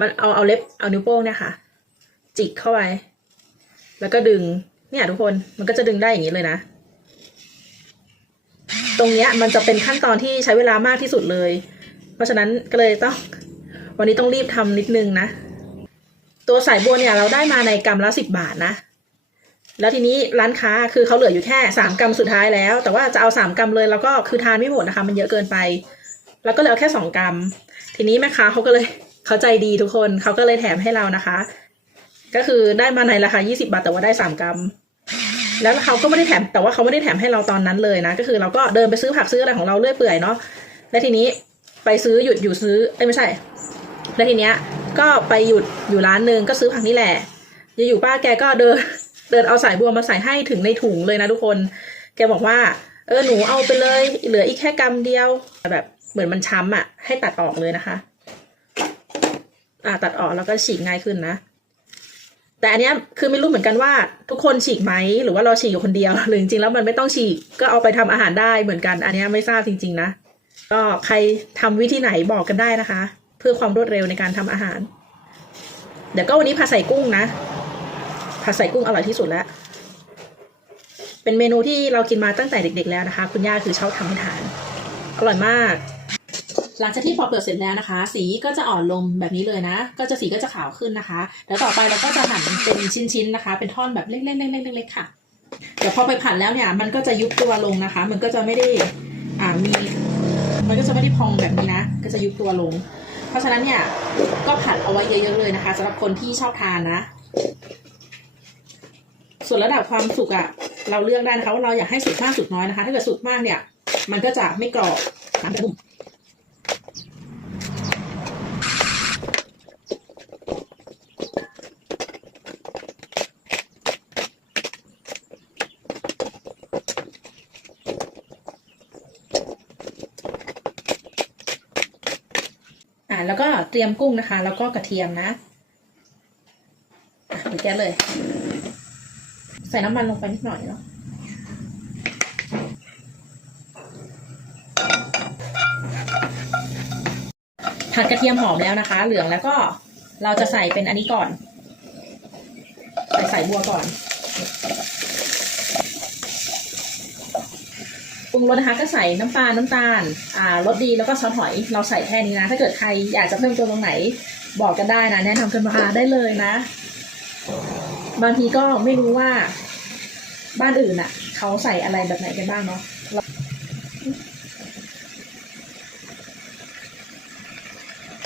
มันเอาเอาเล็บเอานิ้วโป้งเนี่ยค่ะ จิกเข้าไป แล้วก็ดึง เนี่ยทุกคนมันก็จะดึงได้อย่างนี้เลยนะ ตรงเนี้ยมันจะเป็นขั้นตอนที่ใช้เวลามากที่สุดเลย เพราะฉะนั้นก็เลยต้อง วันนี้ต้องรีบทำนิดนึงนะ ตัวสายบัวเนี่ยเราได้มาในกรัมละสิบบาทนะ แล้วทีนี้ร้านค้าคือเขาเหลืออยู่แค่สามกรัมสุดท้ายแล้ว แต่ว่าจะเอาสามกรัมเลยแล้วก็คือทานไม่หมดนะคะ มันเยอะเกินไป แล้วก็เลยเอาแค่สองกรัม ทีนี้แม่ค้าเขาก็เลย เขาใจดีทุกคนเขาก็เลยแถมให้เรานะคะ ก็คือได้มาในราคา 20 บาทแต่ว่าได้สามกรัม แล้วเขาก็ไม่ได้แถมแต่ว่าเขาไม่ได้แถมให้เราตอนนั้นเลยนะ ก็คือเราก็เดินไปซื้อผักซื้ออะไรของเราเรื่อยเปื่อยเนาะแล้วทีนี้ไปซื้อหยุดอยู่ซื้อเอ้ไม่ใช่ แล้วทีเนี้ยก็ไปหยุดอยู่ร้านหนึ่งก็ซื้อผักนี่แหละอยู่ๆป้าแกก็เดินเดินเอาสายบัวมาใส่ให้ถึงในถุงเลยนะทุกคน แกบอกว่า เออหนูเอาไปเลย เหลืออีกแค่กรัมเดียวแบบเหมือนมันช้ำอะ ให้ตัดออกเลยนะคะ ตัดออกแล้วก็ฉีกง่ายขึ้นนะ แต่อันเนี้ยคือไม่รู้เหมือนกันว่า ทุกคนฉีกไหมหรือว่าเราฉีกอยู่คนเดียวหรือจริงๆแล้วมันไม่ต้องฉีกก็เอาไปทำอาหารได้เหมือนกัน อันเนี้ยไม่ทราบจริง ๆ นะก็ใครทำวิธีไหนบอกกันได้นะคะ เพื่อความรวดเร็วในการทำอาหาร เดี๋ยวก็วันนี้ผัดใส่กุ้งนะผัดใส่กุ้งอร่อยที่สุดแล้วเป็นเมนูที่เรากินมาตั้งแต่เด็ก ๆ แล้วนะคะ คุณย่าคือชอบทำให้ทาน อร่อยมาก หลังจากที่ปอกเปลือกเสร็จแล้วนะคะ สีก็จะอ่อนลงแบบนี้เลยนะ ก็จะสีก็จะขาวขึ้นนะคะ แล้วต่อไปเราก็จะหั่นเป็นชิ้นๆนะคะ เป็นท่อนแบบเล็กๆๆๆๆๆค่ะ เดี๋ยวพอไปผัดแล้วเนี่ยมันก็จะยุบตัวลงนะคะ มันก็จะไม่ได้อ่ามี มันก็จะไม่ได้พองแบบนี้นะ ก็จะยุบตัวลง เพราะฉะนั้นเนี่ยก็ผัดเอาไว้เยอะๆเลยนะคะสำหรับคนที่ชอบทานนะส่วนระดับความสุกอะเราเลือกได้นะคะว่าเราอยากให้สุกมากสุกน้อยนะคะ ถ้าเกิดสุกมากเนี่ย มันก็จะไม่กรอบน้ำจะนุ่ อ่าแล้วก็เตรียมกุ้งนะคะ แล้วก็กระเทียมนะอะเดี๋ยวแกะเลย ใส่น้ำมันลงไปนิดหน่อยเนาะผัดกระเทียมหอมแล้วนะคะ เหลืองแล้วก็เราจะใส่เป็นอันนี้ก่อน ใส่ใส่บัวก่อนป รุงรสนะคะก็ใส่น้ำปลา น้ำตาล อ่ารสดีแล้วก็ซอสหอย เราใส่แค่นี้นะ ถ้าเกิดใครอยากจะเพิ่มตัวตรงไหน บอกกันได้นะ แนะนำกันมาได้เลยนะ บางทีก็ไม่รู้ว่าบ้านอื่นอะ เขาใส่อะไรแบบไหนกันบ้างเนาะ